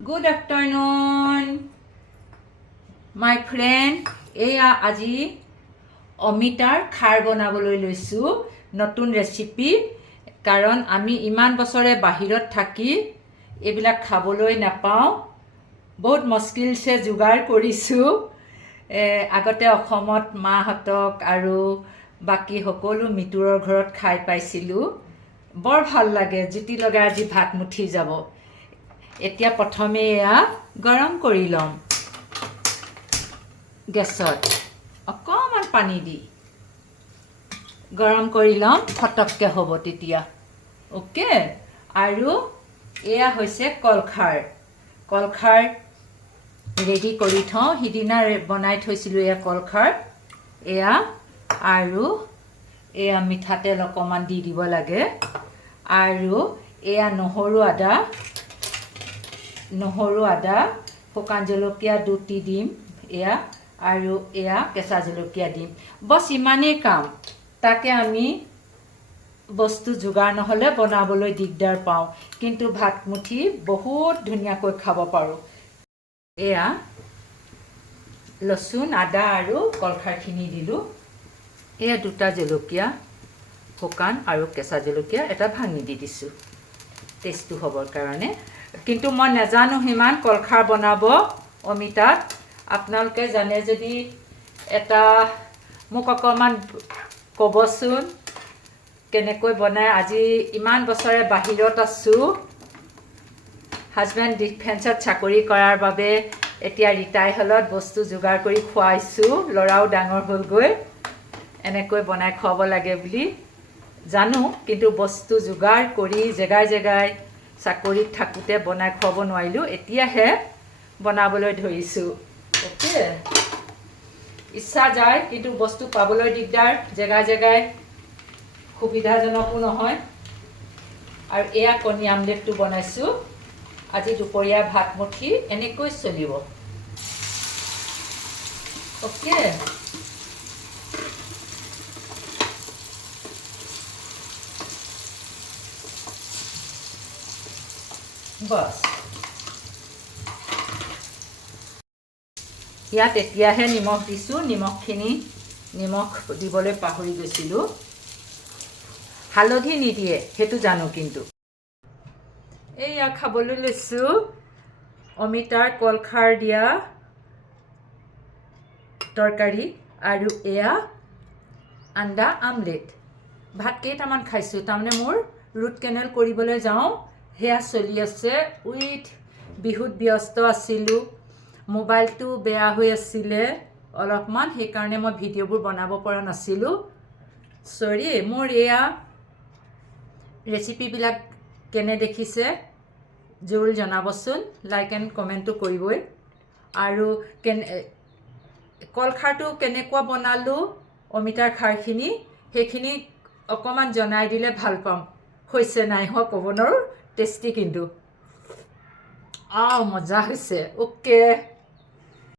Good afternoon, my friend. এয়া আজি অমিতাৰ খাৰ বনাবলৈ লৈছো নতুন ৰেচিপি কাৰণ আমি ইমান বছৰে বাহিৰত থাকি এইবিলাক খাবলৈ নাপাওঁ বহুত মুস্কিলছে যোগাৰ কৰিছো আগতে অসমত মাহঁতক আৰু বাকি সকলো মিতুৰৰ ঘৰত খাই পাইছিলো বৰ ভাল লাগে জুতি লগা আজি ভাত মুঠি যাব এতিয়া প্ৰথমে এয়া গৰম কৰি লম গেছত অকমান পানী দি গৰম কৰি লম ফটককে হ'ব তেতিয়া ওকে আৰু এয়া হৈছে কলখাৰ ৰেডি কৰি থওঁ হিদিনা বনাই থৈছিলো এয়া কলখাৰ এয়া আৰু এয়া মিঠাতেল অকমান দি দিব লাগে আৰু এয়া নহৰু আদা শুকান জলকীয়া দুটি দিম এয়া আৰু এয়া কেঁচা জলকীয়া দিম বস ইমানেই কাম তাকে আমি বস্তু যোগাৰ নহলে বনাবলৈ দিগদাৰ পাওঁ কিন্তু ভাতমুঠি বহুত ধুনীয়াকৈ খাব পাৰো এয়া লসুন আদা আৰু কলখাৰখিনি দিলো এয়া দুটা জলকীয়া শুকান আৰু কেঁচা জলকীয়া এটা ভাঙি দি দিছো টেষ্টটো হ'বৰ কাৰণে কিন্তু মই নাজানো হিমান কলখাৰ বনাব অমিতাত আপোনালোকে জানে যদি এটা মোক অকমান কবচোন কেনেকৈ বনায় আজি ইমান বছৰে বাহিৰত আছো হাজবেণ্ড ডিফেন্সত চাকৰি কৰাৰ বাবে এতিয়া ৰিটায়াৰ হলত বস্তু যোগাৰ কৰি খুৱাইছো ল'ৰাও ডাঙৰ হ'লগৈ এনেকৈ বনাই খুৱাব লাগে বুলি জানো কিন্তু বস্তু যোগাৰ কৰি জেগাই চাকৰিত থাকোতে বনাই খুৱাব নোৱাৰিলো এতিয়াহে বনাবলৈ ধৰিছো ওকে ইচ্ছা যায় কিন্তু বস্তু পাবলৈ দিগদাৰ জেগাই সুবিধাজনকো নহয় আৰু এয়া কণী আমলেটটো বনাইছো আজি দুপৰীয়া ভাতমুঠি এনেকৈ চলিব ওকে বস ইয়াত এতিয়াহে নিমখ দিছো নিমখ দিবলৈ পাহৰি গৈছিলো হালধি নিদিয়ে সেইটো জানো কিন্তু এয়া খাবলৈ লৈছো অমিতাৰ কলখাৰ দিয়া তৰকাৰী আৰু এয়া আন্দা আমলেট ভাত কেইটামান খাইছো তাৰমানে মোৰ ৰুট কেনেল কৰিবলৈ যাওঁ হেয়া চলি আছে উইথ বিহুত ব্যস্ত আছিলো মোবাইলটো বেয়া হৈ আছিলে অলপমান সেইকাৰণে মই ভিডিঅ'বোৰ বনাব পৰা নাছিলো সৰি মোৰ এয়া ৰেচিপিবিলাক কেনে দেখিছে জৰুৰ জনাবচোন লাইক এণ্ড কমেণ্টটো কৰিবই আৰু কলখাৰটো কেনেকুৱা বনালো অমিতাৰ খাৰখিনি সেইখিনি অকমান জনাই দিলে ভাল পাম হৈছে নাই হোৱা ক'ব নোৱাৰো টেষ্টি কিন্তু মজা হৈছে ওকে